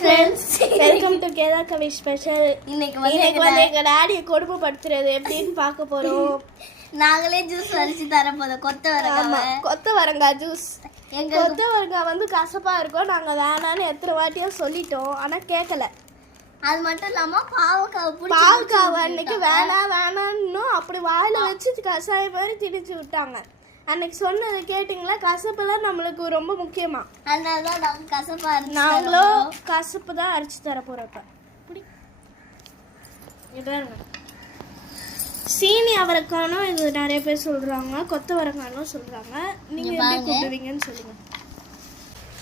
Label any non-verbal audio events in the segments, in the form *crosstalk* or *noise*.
Friends welcome to Ketha Kavi special இன்னைக்கு வந்து இன்னைக்கு வந்து எங்க டாடியை கொடுமைப்படுத்துறது எப்படின்னு பார்க்க போறோம். *laughs* நாங்களே ஜூஸ் வரைச்சு தர போதும் கொத்த ஜூஸ் எங்க கொத்தவரங்காய் வந்து கசப்பா இருக்கும். நாங்க வேணாம்னு எத்தனை வாட்டியோ சொல்லிட்டோம். ஆனா கேட்கல அது மட்டும் இல்லாம பிடிச்சி பாவக்காய் அன்னைக்கு வேணாம் வேணாம்னு அப்படி வாயில வச்சு கஷாயம் மாதிரி திணிச்சு விட்டாங்க. அன்னைக்கு சொன்னதை கேட்டிங்களா? கசப்புலாம் நம்மளுக்கு ரொம்ப முக்கியமா. அதனால தான் நாங்க கசப்பா இருந்துச்சு நாங்களும் கசப்பு தான் அரைச்சு தர. இதாங்க. சீனி அவரைக்கானும் இது நிறைய பேர் சொல்றாங்க. கொத்தவரங்கானும் சொல்றாங்க. நீங்க எப்படி கூப்பிடுவீங்கன்னு சொல்லுங்க.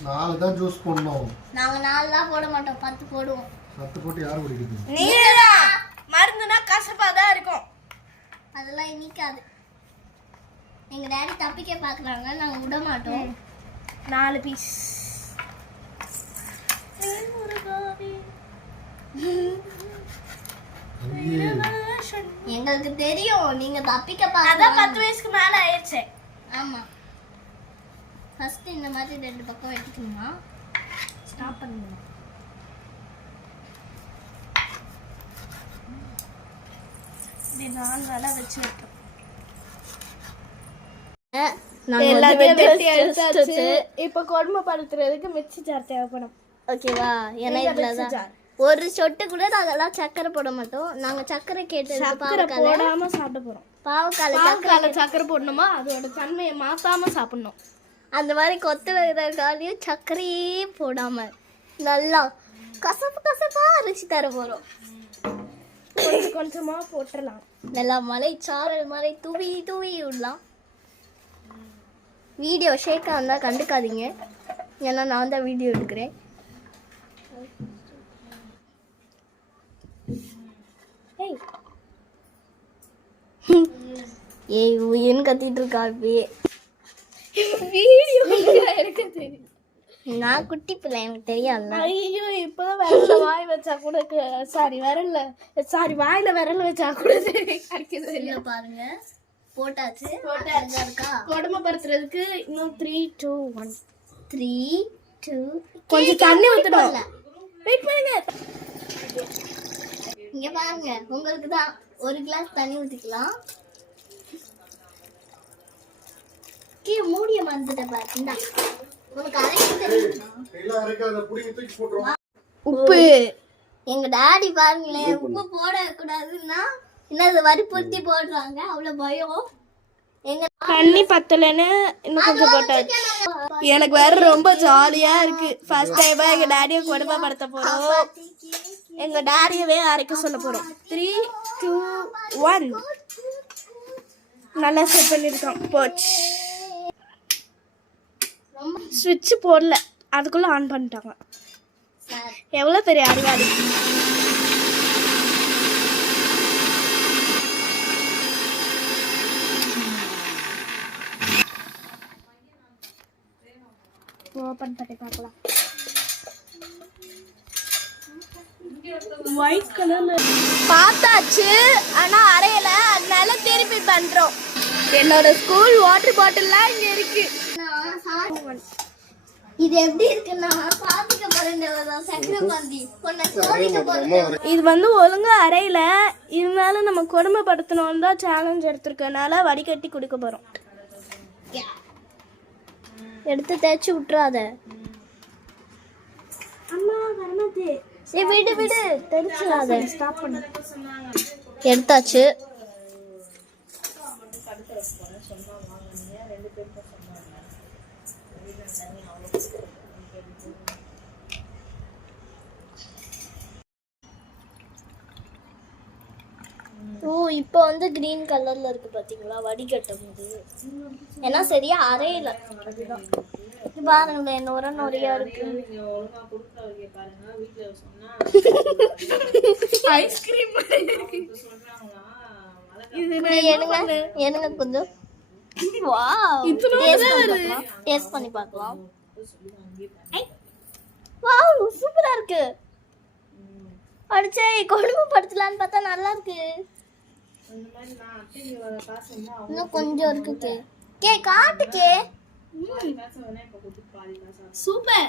நாலு தான் ஜூஸ் போடணும். நாங்க நாலு தான் போட மாட்டோம். பத்து போடுவோம். பத்து போட்டு யார் குடிக்குது நீங்கதான். மருந்துனா கசப்பா தான் இருக்கும். அதெல்லாம் இனிக்காது. எங்க டாடி தப்பிக்க பாக்குறாங்க. நாங்க விட மாட்டோம் நாலு பீஸ் எங்களுக்கு தெரியும். நீங்க தப்பிக்க பாக்க பத்து வயசுக்கு மேல ஆயிடுச்சு ஆமா. ஃபர்ஸ்ட் இந்த மாதிரி ரெண்டு பக்கம் வெட்டிக்கணுமா? ஸ்டாப் பண்ணுங்க. இப்படி நாலு வேலை வச்சு வைப்போம் எல்லாத்தையும் இப்ப ஜார் தேவைப்படும். ஓகேவா? ஏன்னா தான் ஜார்? ஒரு சொட்டு கூட நாங்கெல்லாம் சக்கரை போட மாட்டோம். நாங்க சக்கரை கேட்டு சக்கரை போடாம சாப்பிட போறோம். பாவக்கால பாவக்கால சக்கரை போடணுமா? அதோட தன்மையை மாத்தாம சாப்பிடணும். அந்த மாதிரி கொத்து வைக்கிறக்காலையும் சர்க்கரையே போடாம நல்லா கசப்பு கசப்பா அரைச்சி தர போறோம். கொஞ்சம் கொஞ்சமா போட்டுடலாம். நல்லா மலை சாரல் மாதிரி தூவி தூவி விடலாம். வீடியோ ஷேக்காக இருந்தால் கண்டுக்காதீங்க. ஏன்னா நான் தான் வீடியோ எடுக்கிறேன். ஏய். உயின்னு கத்திட்டு இருக்கா இப்பயே வீடியோ எனக்கு தெரியும். நான் குட்டி பிள்ளை எனக்கு தெரியாதுல்ல. ஐயோ இப்பதான் விரல்ல வாய் வச்சா கூட சாரி விரல்ல சாரி வாயில விரல் வச்சா கூட இங்க பாருங்க. போட்டாச்சு. போட்டாச்சு. அங்க இருக்கா? கொடுமைப்படுத்துறதுக்கு இன்னும் three two one three two கொஞ்சம் தண்ணி ஊத்தணும். வெயிட் பண்ணுங்க. இங்க பாருங்க. உங்களுக்கு தான் ஒரு கிளாஸ் தண்ணி ஊத்திக்கலாம். கீழே மூடிய மறந்துட்டேன் பாத்தீங்களா உனக்கு அரைக்க தெரியுமா? எல்லாம் அரைக்காத புடிங்க தூக்கி போட்டுருவோம். உப்பு. எங்க டாடி பாருங்களேன் உப்பு போடக்கூடாதுன்னா என்னது வற்புறுத்தி போடுறாங்க. அவ்வளவு பயம். எங்க தண்ணி பத்தலைன்னு இன்னும் கொஞ்சம் போட்டாச்சு. எனக்கு வேற ரொம்ப ஜாலியா இருக்கு. ஃபர்ஸ்ட் டைமா எங்க டாடியை கொடுமைப்படுத்த போறோம். எங்க டாடியவே அரைக்க சொல்ல போறோம். த்ரீ டூ ஒன் நல்லா செட் பண்ணிருக்கோம் போச்சு. ரொம்ப ஸ்விட்ச் போடல. அதுக்குள்ள ஆன் பண்ணிட்டாங்க. எவ்வளோ பெரிய அறிவாளி. ஓப்பன் பண்ணி பார்க்கலாம் ஒயிட் கலர்ல பார்த்தாச்சு ஆனா அறையல. அதனால திருப்பி பண்றோம். என்னோட ஸ்கூல் வாட்டர் பாட்டில்லாம் இங்க இருக்கு. இது எப்படி இருக்குன்னா சாதிக்க போறேன் சக்கரை பாந்தி உன்னை சோதிக்க போறேன் இது வந்து ஒழுங்கா அறையில. இருந்தாலும் நம்ம கொடுமைப்படுத்தணும் தான் சேலஞ்ச் எடுத்திருக்கனால வடிகட்டி கொடுக்க போறோம். எடுத்து தேய்ச்சி விட்டுறாத. அம்மா வரமாட்டே ஏய் விடு விடு. தெரிச்சிடாத ஸ்டாப் பண்ணு. எடுத்தாச்சு. இப்போ வந்து கிரீன் கலர்ல இருக்கு பாத்தீங்களா? வடிகட்டும் போது ஏன்னா சரியா அரையல. பாருங்களேன் நுர நுறையா இருக்கு. ஐஸ்கிரீம் எடுங்க எடுங்க கொஞ்சம். வாவ் டேஸ்ட் பண்ணி பார்க்கலாம். வாவ் சூப்பரா இருக்கு. அடிச்சே கொடுமை படுத்தலான்னு பார்த்தா நல்லா இருக்கு. இன்னும் கொஞ்சம் இருக்கு கே. கே காட்டு கே. சூப்பர்.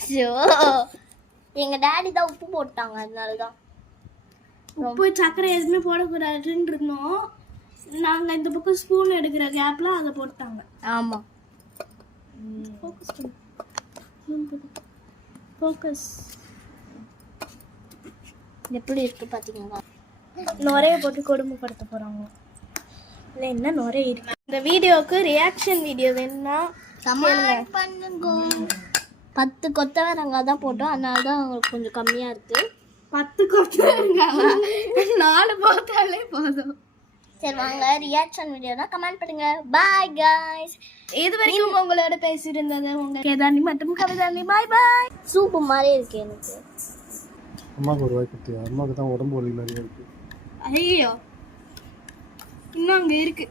ஷோ. எங்க டாடி தான் உப்பு போட்டாங்க அதனால தான் உப்பு சர்க்கரை எதுவுமே போடக்கூடாதுன்னு இருந்தோம். நாங்க இந்த பக்கம் ஸ்பூன் எடுக்கிற கேப்ல அதை போட்டாங்க. ஆமா. ஃபோக்கஸ் எப்படி இருக்கு பாத்தீங்களா? நுரைய போட்டு கொடுமைப்படுத்த போறாங்க. இல்லை என்ன நுரைய இருக்கு? இந்த வீடியோவுக்கு ரியாக்ஷன் வீடியோ வேணும்னா பண்ணுங்க. பத்து கொத்தவரங்காய் தான் போட்டோம். அதனால தான் உங்களுக்கு கொஞ்சம் கம்மியா இருக்கு. பத்து கொத்து *laughs* நாலு போட்டாலே போதும். சரி வாங்க. ரியாக்ஷன் வீடியோனா கமெண்ட் பண்ணுங்க. பாய் guys. இது வரைக்கும் உங்களோட பேசியிருந்தது உங்க கேதானி மற்றும் கவிதானி பாய் பாய் சூப்பு மாதிரி இருக்கு எனக்கு. அம்மாவுக்கு ஒரு வாய் அம்மாவுக்கு தான் உடம்பு வலி நிறைய இருக்கு. ஐயோ. இன்னும் அங்கே இருக்கு.